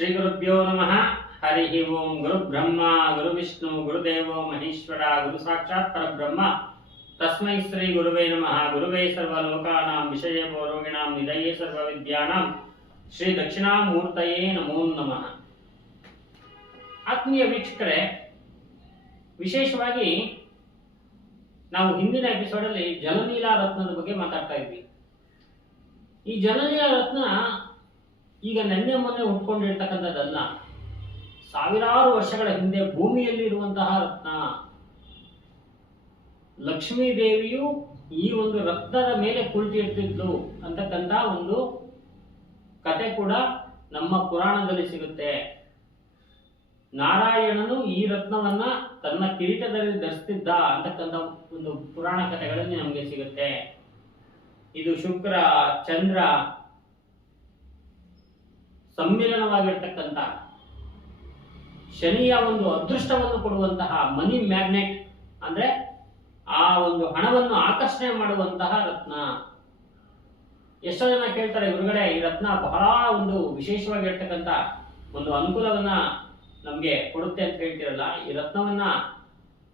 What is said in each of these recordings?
ಹರಿ ಓಂ ಗುರು ಬ್ರಹ್ಮ, ಗುರು ವಿಷ್ಣು, ಗುರುದೇವೋ ಮಹೇಶ್ವರ, ಗುರು ಸಾಕ್ಷಾತ್ ಪರಬ್ರಹ್ಮ. ತಸ್ಮೈ ಶ್ರೀ ಗುರುವೇ ನಮಃ. ಗುರುವೇ ಸರ್ವಲೋಕಾನಾಂ, ವಿಷಯ ರೋಗಿಣಾಂ ನಿಧಯೇ ಸರ್ವವಿದ್ಯಾನಾಂ. ಶ್ರೀ ದಕ್ಷಿಣಾಮೂರ್ತಯೇ ನಮೋ ನಮಃ. ಆತ್ಮೀಯ ವೀಕ್ಷಕರೆ, ವಿಶೇಷವಾಗಿ ನಾವು ಹಿಂದಿನ ಎಪಿಸೋಡ್ ಅಲ್ಲಿ ಜಲನೀಲ ರತ್ನದ ಬಗ್ಗೆ ಮಾತಾಡ್ತಾ ಇದ್ವಿ. ಈ ಜಲನೀಲ ರತ್ನ ಈಗ ನೆನ್ನೆ ಮೊನ್ನೆ ಹುಟ್ಕೊಂಡಿರ್ತಕ್ಕಂಥದ್ದಲ್ಲ ಸಾವಿರಾರು ವರ್ಷಗಳ ಹಿಂದೆ ಭೂಮಿಯಲ್ಲಿ ಇರುವಂತಹ ರತ್ನ. ಲಕ್ಷ್ಮೀ ದೇವಿಯು ಈ ಒಂದು ರತ್ನದ ಮೇಲೆ ಕುಳಿತಿರ್ತಿದ್ಲು ಅಂತಕ್ಕಂಥ ಒಂದು ಕತೆ ಕೂಡ ನಮ್ಮ ಪುರಾಣದಲ್ಲಿ ಸಿಗುತ್ತೆ. ನಾರಾಯಣನು ಈ ರತ್ನವನ್ನ ತನ್ನ ಕಿರೀಟದಲ್ಲಿ ಧರಿಸ್ತಿದ್ದ ಅಂತಕ್ಕಂಥ ಒಂದು ಪುರಾಣ ಕಥೆಗಳಲ್ಲಿ ನಮಗೆ ಸಿಗುತ್ತೆ. ಇದು ಶುಕ್ರ, ಚಂದ್ರ ಸಮ್ಮಿಲನವಾಗಿರ್ತಕ್ಕಂಥ ಶನಿಯ ಒಂದು ಅದೃಷ್ಟವನ್ನು ಕೊಡುವಂತಹ ಮನಿ ಮ್ಯಾಗ್ನೆಟ್ ಅಂದ್ರೆ ಆ ಒಂದು ಹಣವನ್ನು ಆಕರ್ಷಣೆ ಮಾಡುವಂತಹ ರತ್ನ. ಎಷ್ಟೋ ಜನ ಕೇಳ್ತಾರೆ ಹೊರಗಡೆ ಈ ರತ್ನ ಬಹಳ ಒಂದು ವಿಶೇಷವಾಗಿರ್ತಕ್ಕಂಥ ಒಂದು ಅನುಕೂಲವನ್ನ ನಮಗೆ ಕೊಡುತ್ತೆ ಅಂತ ಹೇಳ್ತಿರಲ್ಲ. ಈ ರತ್ನವನ್ನ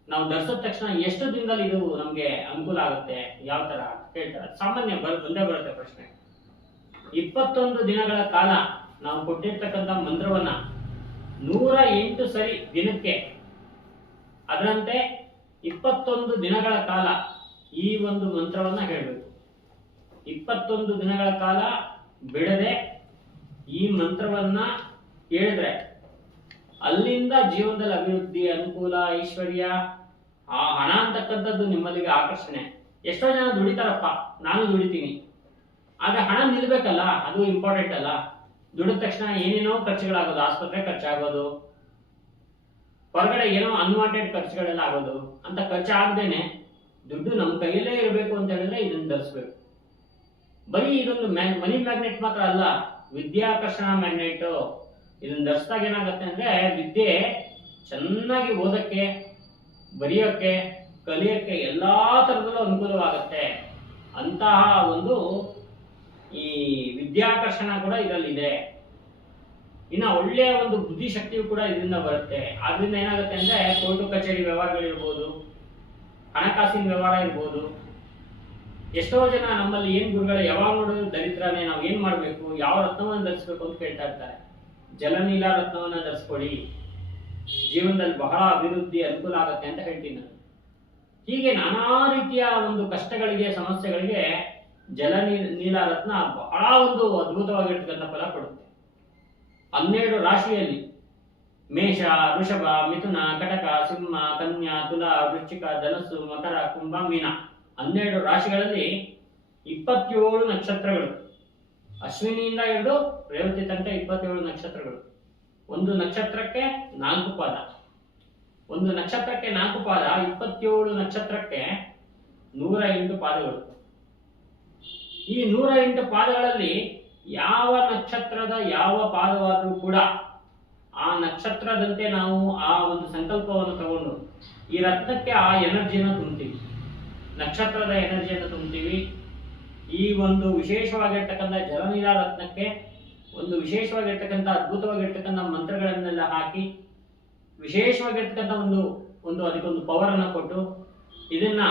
ನಾವು ಧರಿಸಿದ ತಕ್ಷಣ ಎಷ್ಟು ದಿನದಲ್ಲಿ ಇದು ನಮಗೆ ಅನುಕೂಲ ಆಗುತ್ತೆ? ಯಾವ ತರ ಕೇಳ್ತಾರೆ. ಸಾಮಾನ್ಯ ಬಂದೇ ಬರುತ್ತೆ ಪ್ರಶ್ನೆ. ಇಪ್ಪತ್ತೊಂದು ದಿನಗಳ ಕಾಲ ನಾವು ಕೊಟ್ಟಿರ್ತಕ್ಕಂಥ ಮಂತ್ರವನ್ನ ನೂರ ಎಂಟು ಸರಿ ದಿನಕ್ಕೆ, ಅದರಂತೆ ಇಪ್ಪತ್ತೊಂದು ದಿನಗಳ ಕಾಲ ಈ ಒಂದು ಮಂತ್ರವನ್ನ ಹೇಳಬೇಕು. ಇಪ್ಪತ್ತೊಂದು ದಿನಗಳ ಕಾಲ ಬಿಡದೆ ಈ ಮಂತ್ರವನ್ನ ಹೇಳಿದ್ರೆ ಅಲ್ಲಿಂದ ಜೀವನದಲ್ಲಿ ಅಭಿವೃದ್ಧಿ, ಅನುಕೂಲ, ಐಶ್ವರ್ಯ, ಆ ಹಣ ಅಂತಕ್ಕಂಥದ್ದು ನಿಮ್ಮಲ್ಲಿಗೆ ಆಕರ್ಷಣೆ. ಎಷ್ಟೋ ಜನ ದುಡಿತಾರಪ್ಪ, ನಾನು ದುಡಿತೀನಿ. ಆದ್ರೆ ಹಣ ನಿಲ್ಬೇಕಲ್ಲ, ಅದು ಇಂಪಾರ್ಟೆಂಟ್ ಅಲ್ಲ. ದುಡಿದ ತಕ್ಷಣ ಏನೇನೋ ಖರ್ಚುಗಳಾಗೋದು, ಆಸ್ಪತ್ರೆ ಖರ್ಚಾಗೋದು, ಹೊರಗಡೆ ಏನೋ ಅನ್ವಾಂಟೆಡ್ ಖರ್ಚುಗಳೆಲ್ಲ ಆಗೋದು, ಅಂತ ಖರ್ಚಾಗ್ದೇನೆ ದುಡ್ಡು ನಮ್ಮ ಕೈಯಲ್ಲೇ ಇರಬೇಕು ಅಂತ ಹೇಳಿದ್ರೆ ಇದನ್ನ ಧರಿಸ್ಬೇಕು. ಬರೀ ಇದೊಂದು ಮನಿ ಮ್ಯಾಗ್ನೆಟ್ ಮಾತ್ರ ಅಲ್ಲ, ವಿದ್ಯಾಕರ್ಷಣ ಮ್ಯಾಗ್ನೆಟ್ ಇದನ್ನ ಧರಿಸಿದಾಗ ಏನಾಗುತ್ತೆ ಅಂದ್ರೆ ವಿದ್ಯೆ ಚೆನ್ನಾಗಿ ಓದಕ್ಕೆ, ಬರೆಯೋಕ್ಕೆ, ಕಲಿಯೋಕ್ಕೆ ಎಲ್ಲಾ ತರದಲ್ಲೂ ಅನುಕೂಲವಾಗುತ್ತೆ. ಅಂತಹ ಒಂದು ಈ ವಿದ್ಯಾಕರ್ಷಣ ಕೂಡ ಇದರಲ್ಲಿದೆ. ಇನ್ನ ಒಳ್ಳೆಯ ಒಂದು ಬುದ್ಧಿಶಕ್ತಿಯು ಕೂಡ ಇದರಿಂದ ಬರುತ್ತೆ. ಆದ್ರಿಂದ ಏನಾಗುತ್ತೆ ಅಂದ್ರೆ ಕೋರ್ಟು ಕಚೇರಿ ವ್ಯವಹಾರಗಳಿರ್ಬೋದು, ಹಣಕಾಸಿನ ವ್ಯವಹಾರ ಇರ್ಬೋದು. ಎಷ್ಟೋ ಜನ ನಮ್ಮಲ್ಲಿ ಏನ್ ಗುರುಗಳು ಯಾವಾಗ ನೋಡಿದ್ರು ದರಿದ್ರನೇ ನಾವು ಏನ್ ಮಾಡ್ಬೇಕು, ಯಾವ ರತ್ನವನ್ನು ಧರಿಸ್ಬೇಕು ಅಂತ ಕೇಳ್ತಾ ಇರ್ತಾರೆ. ಜಲನೀಲ ರತ್ನವನ್ನ ಧರಿಸ್ಕೊಡಿ. ಜೀವನದಲ್ಲಿ ಬಹಳ ಅಭಿವೃದ್ಧಿ, ಅನುಕೂಲ ಆಗುತ್ತೆ ಅಂತ ಹೇಳ್ತೀನಿ ನಾನು. ಹೀಗೆ ನಾನಾ ರೀತಿಯ ಒಂದು ಕಷ್ಟಗಳಿಗೆ, ಸಮಸ್ಯೆಗಳಿಗೆ ಜಲ ನೀಲಾರತ್ನ ಬಹಳ ಒಂದು ಅದ್ಭುತವಾಗಿರ್ತಕ್ಕಂಥ ಫಲ ಕೊಡುತ್ತೆ. ಹನ್ನೆರಡು ರಾಶಿಯಲ್ಲಿ ಮೇಷ, ವೃಷಭ, ಮಿಥುನ ಕಟಕ ಸಿಂಹ, ಕನ್ಯಾ, ತುಲಾ, ವೃಶ್ಚಿಕ, ಧನಸ್ಸು, ಮಕರ, ಕುಂಭ, ಮೀನ. ಹನ್ನೆರಡು ರಾಶಿಗಳಲ್ಲಿ ಇಪ್ಪತ್ತೇಳು ನಕ್ಷತ್ರಗಳು. ಅಶ್ವಿನಿಯಿಂದ ಹಿಡಿದು ರೇವತಿ ತನಕ ಇಪ್ಪತ್ತೇಳು ನಕ್ಷತ್ರಗಳು. ಒಂದು ನಕ್ಷತ್ರಕ್ಕೆ ನಾಲ್ಕು ಪಾದ. ಒಂದು ನಕ್ಷತ್ರಕ್ಕೆ ನಾಲ್ಕು ಪಾದ, ಇಪ್ಪತ್ತೇಳು ನಕ್ಷತ್ರಕ್ಕೆ ನೂರ ಎಂಟು ಪಾದಗಳು. ಈ ನೂರ ಎಂಟು ಪಾದಗಳಲ್ಲಿ ಯಾವ ನಕ್ಷತ್ರದ ಯಾವ ಪಾದವಾದರೂ ಕೂಡ ಆ ನಕ್ಷತ್ರದಂತೆ ನಾವು ಆ ಒಂದು ಸಂಕಲ್ಪವನ್ನು ತಗೊಂಡು ಈ ರತ್ನಕ್ಕೆ ಆ ಎನರ್ಜಿಯನ್ನು ತುಂಬ್ತೀವಿ ನಕ್ಷತ್ರದ ಎನರ್ಜಿಯನ್ನು ತುಂಬ್ತೀವಿ ಈ ಒಂದು ವಿಶೇಷವಾಗಿರ್ತಕ್ಕಂಥ ಜಲನೀಲ ರತ್ನಕ್ಕೆ ಒಂದು ವಿಶೇಷವಾಗಿರ್ತಕ್ಕಂಥ ಅದ್ಭುತವಾಗಿರ್ತಕ್ಕಂಥ ಮಂತ್ರಗಳನ್ನೆಲ್ಲ ಹಾಕಿ ವಿಶೇಷವಾಗಿರ್ತಕ್ಕಂಥ ಒಂದು ಒಂದು ಅದಕ್ಕೊಂದು ಪವರ್ ಅನ್ನ ಕೊಟ್ಟು ಇದನ್ನ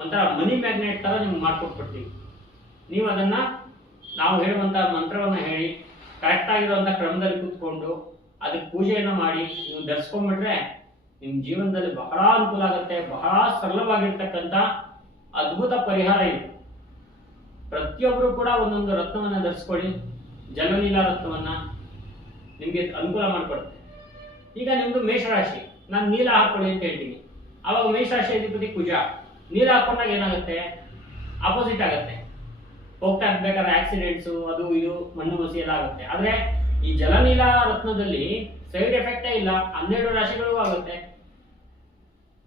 ಒಂಥರ ಮನಿ ಮ್ಯಾಗ್ನೆಟ್ ತರ ನಿಮ್ಗೆ ಮಾಡ್ಕೊಟ್ಬಿಡ್ತೀವಿ. ನೀವು ಅದನ್ನ ನಾವು ಹೇಳುವಂತ ಮಂತ್ರವನ್ನ ಹೇಳಿ ಕರೆಕ್ಟ್ ಆಗಿರುವಂತ ಕ್ರಮದಲ್ಲಿ ಕೂತ್ಕೊಂಡು ಅದಕ್ಕೆ ಪೂಜೆಯನ್ನು ಮಾಡಿ ನೀವು ಧರಿಸ್ಕೊಂಡ್ಬಿಟ್ರೆ ನಿಮ್ಮ ಜೀವನದಲ್ಲಿ ಬಹಳ ಅನುಕೂಲ ಆಗುತ್ತೆ, ಬಹಳ ಸರಳವಾಗಿರ್ತಕ್ಕಂಥ ಅದ್ಭುತ ಪರಿಹಾರ ಇದು. ಪ್ರತಿಯೊಬ್ಬರು ಕೂಡ ಒಂದೊಂದು ರತ್ನವನ್ನ ಧರಿಸ್ಕೊಳ್ಳಿ, ಜಲನೀಲ ರತ್ನವನ್ನ ನಿಮಗೆ ಅನುಕೂಲ ಮಾಡಿಕೊಡುತ್ತೆ. ಈಗ ನಿಮ್ದು ಮೇಷರಾಶಿ, ನಾನು ನೀಲ ಹಾಕೊಳ್ಳಿ ಅಂತ ಹೇಳ್ತೀನಿ. ಅವಾಗ ಮೇಷರಾಶಿ ಅಧಿಪತಿ ಕುಜ, ನೀಲ ಹಾಕೊಂಡಾಗ ಏನಾಗುತ್ತೆ? ಅಪೋಸಿಟ್ ಆಗುತ್ತೆ. ಹೋಗ್ತಾ ಇರ್ಬೇಕಾದ್ರೆ ಆಕ್ಸಿಡೆಂಟ್ಸು ಅದು ಇದು, ಮಣ್ಣು ಮಸಿ ಎಲ್ಲ ಆಗುತ್ತೆ. ಆದ್ರೆ ಈ ಜಲನೀಲ ರತ್ನದಲ್ಲಿ ಸೈಡ್ ಎಫೆಕ್ಟೇ ಇಲ್ಲ. ಹನ್ನೆರಡು ರಾಶಿಗಳಿಗೂ ಆಗುತ್ತೆ.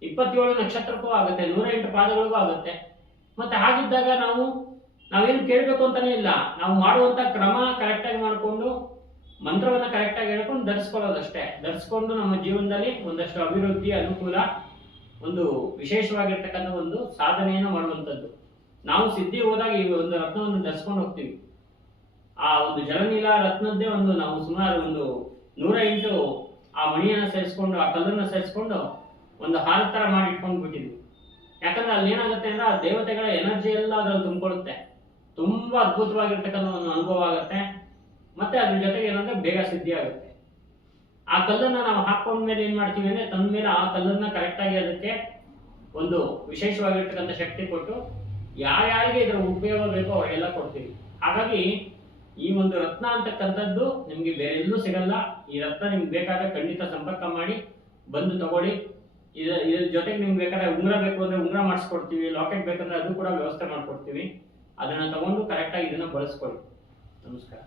ಇಪ್ಪತ್ತೇಳು ನಕ್ಷತ್ರಕ್ಕೂ ಆಗುತ್ತೆ. ನೂರ ಎಂಟು ಪಾದಗಳಿಗೂ ಆಗುತ್ತೆ. ಮತ್ತೆ ಹಾಗಿದ್ದಾಗ ನಾವು, ನಾವೇನು ಕೇಳಬೇಕು ಅಂತಾನೆ ಇಲ್ಲ. ನಾವು ಮಾಡುವಂತ ಕ್ರಮ ಕರೆಕ್ಟಾಗಿ ಮಾಡಿಕೊಂಡು, ಮಂತ್ರವನ್ನ ಕರೆಕ್ಟಾಗಿ ಹೇಳ್ಕೊಂಡು ಧರಿಸ್ಕೊಳ್ಳೋದಷ್ಟೇ. ಧರಿಸ್ಕೊಂಡು ನಮ್ಮ ಜೀವನದಲ್ಲಿ ಒಂದಷ್ಟು ಅಭಿವೃದ್ಧಿ, ಅನುಕೂಲ, ಒಂದು ವಿಶೇಷವಾಗಿರ್ತಕ್ಕಂಥ ಒಂದು ಸಾಧನೆಯನ್ನು ಮಾಡುವಂಥದ್ದು. ನಾವು ಸಿದ್ಧಿ ಹೋದಾಗ ಈ ಒಂದು ರತ್ನವನ್ನು ಧರಿಸ್ಕೊಂಡು ಹೋಗ್ತೀವಿ ಆ ಒಂದು ಜಲನೀಲ ರತ್ನದ್ದೇ ಒಂದು ನಾವು ಸುಮಾರು ಒಂದು ನೂರ ಎಂಟು ಆ ಮಣಿಯನ್ನು ಸೇರಿಸ್ಕೊಂಡು, ಆ ಕಲ್ಲನ್ನು ಸೇರಿಸ್ಕೊಂಡು ಒಂದು ಹಾಲು ಥರ ಮಾಡಿ ಇಟ್ಕೊಂಡು ಬಿಟ್ಟಿದ್ವಿ. ಯಾಕಂದ್ರೆ ಅಲ್ಲಿ ಏನಾಗುತ್ತೆ ಅಂದ್ರೆ ಆ ದೇವತೆಗಳ ಎನರ್ಜಿ ಎಲ್ಲ ಅದ್ರಲ್ಲಿ ತುಂಬಿಕೊಳ್ಳುತ್ತೆ. ತುಂಬಾ ಅದ್ಭುತವಾಗಿರ್ತಕ್ಕಂಥ ಒಂದು ಅನುಭವ ಆಗುತ್ತೆ. ಮತ್ತೆ ಅದ್ರ ಜೊತೆಗೆ ಏನಂದ್ರೆ ಬೇಗ ಸಿದ್ಧಿ ಆಗುತ್ತೆ. ಆ ಕಲ್ಲನ್ನ ನಾವು ಹಾಕೊಂಡ್ಮೇಲೆ ಏನ್ ಮಾಡ್ತೀವಿ ಅಂದ್ರೆ ತಂದ ಮೇಲೆ ಆ ಕಲ್ಲನ್ನ ಕರೆಕ್ಟಾಗಿ ಅದಕ್ಕೆ ಒಂದು ವಿಶೇಷವಾಗಿರ್ತಕ್ಕಂಥ ಶಕ್ತಿ ಕೊಟ್ಟು ಯಾರ್ಯಾರಿಗೆ ಇದರ ಉಪಯೋಗ ಬೇಕೋ ಅವರಿಗೆಲ್ಲ ಕೊಡ್ತೀವಿ. ಹಾಗಾಗಿ ಈ ಒಂದು ರತ್ನ ಅಂತಕ್ಕಂಥದ್ದು ನಿಮಗೆ ಬೇರೆ ಎಲ್ಲೂ ಸಿಗಲ್ಲ. ಈ ರತ್ನ ನಿಮ್ಗೆ ಬೇಕಾದ್ರೆ ಖಂಡಿತ ಸಂಪರ್ಕ ಮಾಡಿ, ಬಂದು ತಗೊಳ್ಳಿ. ಇದ್ರ ಇದ್ರ ಜೊತೆಗೆ ನಿಮ್ಗೆ ಬೇಕಾದ್ರೆ ಉಂಗುರ ಬೇಕು ಅಂದ್ರೆ ಉಂಗುರ ಮಾಡಿಸ್ಕೊಡ್ತೀವಿ ಲಾಕೆಟ್ ಬೇಕಂದ್ರೆ ಅದು ಕೂಡ ವ್ಯವಸ್ಥೆ ಮಾಡ್ಕೊಡ್ತೀವಿ. ಅದನ್ನ ತಗೊಂಡು ಕರೆಕ್ಟಾಗಿ ಇದನ್ನ ಬಳಸ್ಕೊಳ್ಳಿ. ನಮಸ್ಕಾರ.